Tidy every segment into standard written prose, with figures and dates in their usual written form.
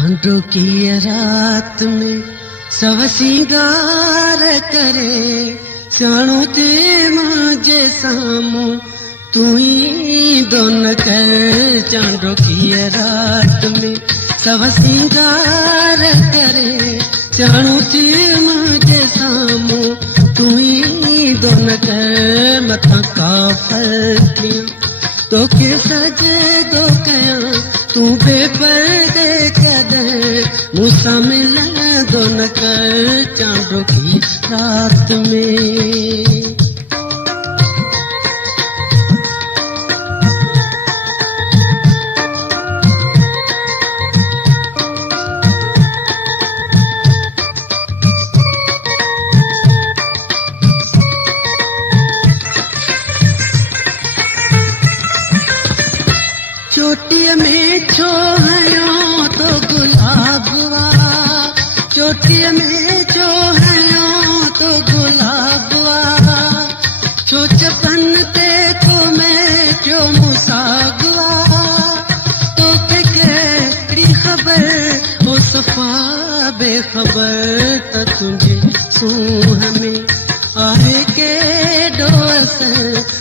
चांदो की रात में सब सिंगार करे सियाणो ते मुझे सामू तू ही दोन कर। चांदो की रात में सब सिंगार करे सियाणो ते मुझे सामू तू ही दोन कर। मथा काफर तो के सजे दो कया तू बेपर्दे कदे मूसा मिला दोन कर। चांदो की रात में चोटी में छो हयो तो गुलाबवा, चोटी में छो हयो तो गुलाबवा, छो चपन ते तो मैं क्यों मुसागवा। तो केड़ी खबर हो सफा बेखबर त तुझे सू हमें आहे के डोस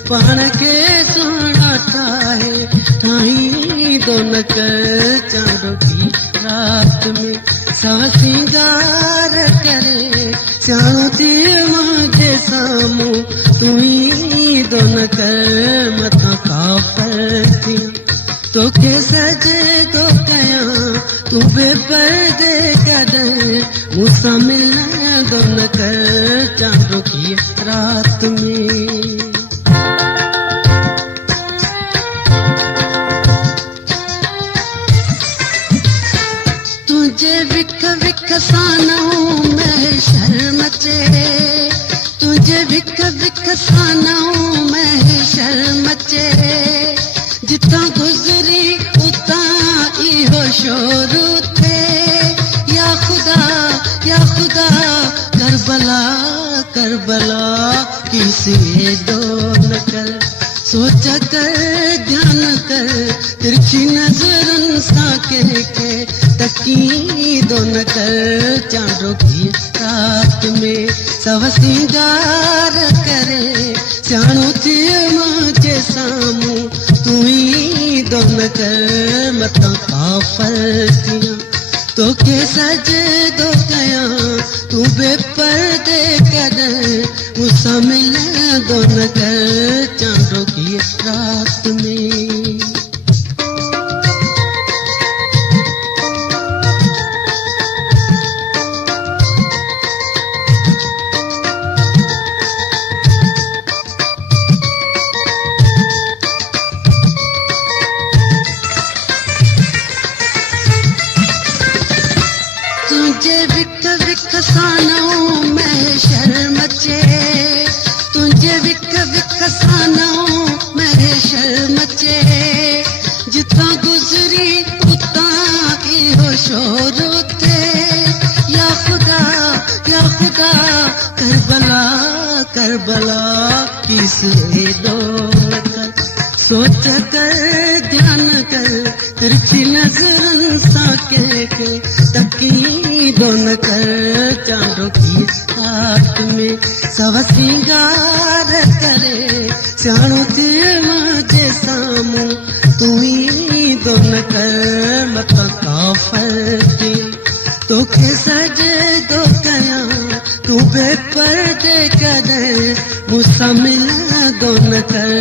पान के सुनाता है ठाई दोन कर। चांदो की रात में सब सिंगार करे सियाणो ते मुझे सामू तू ही दोन कर। मथा काफर तो के सजे तो कया तू बेपर्दे कदे मूसा मिलना दोन कर। चांदो की रात में तुझे विख विख सानऊ मैं शर्मचे, तुझे विख विख सानऊ मैं शर्मचे। जिता गुजरी उता इहो शोर थे या खुदा करबला करबला किसी दोन कर। सोच कर ध्यान कर तिरछी नजरन सा के तकी दोन कर। चांदो की रात में सब सिंगार करे सियाणो ते मुझे सामू तू ही दोन कर। मथा काफर तो के सजे दो कया तू बेपर्दे कदे मूसा मिला दोन कर। चांदो की रात में तुझे विख विख सानऊ मैं शर्मचे, तुझे विख विख सानऊ मैं शर्मचे। जिता गुजरी उता इहो शोर थे या खुदा करबला करबला किस दोन कर। सोच कर ध्यान कर तिरछी नजरन सा के तकी दोन कर। चांदो की रात में सब सिंगार करे सियाणो ते मुझे सामू तू ही दोन कर। मथा काफर तो के सजे दो कया तू बेपर्दे कदे मूसा मिला दोन कर।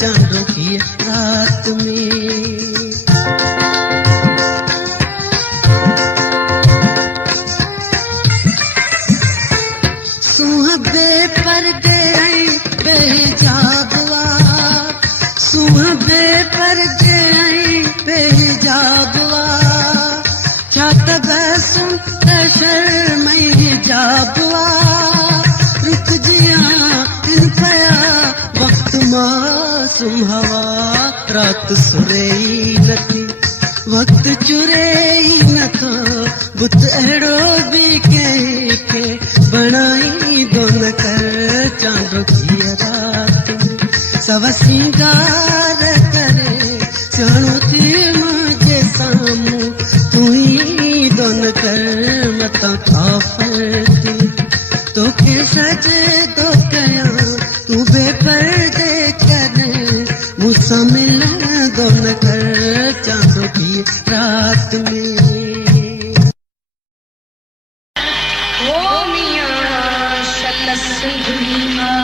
चांदो की रात में सुह बेपर्दे आई बेहिजाबवा, सुह बेपर्दे आई बेहिजाबवा। क्या तबसुम शर्मई हिजाबवा, रुक जिया इन पया वक्त मासूम हवा। रात सुरेई नथी वक्त चुरेई नथो बुत अहिड़ो बि कंहिंखे बणाई दोन कर। चांदो की रात में सब सिंगार करे सियाणो ते मुझे सामू तू ही तोखे सजे तो कया तू बेपर्दे कर मुझसे मिलन दो न कर चांदों की रात में ओ मियां शलस दुनिया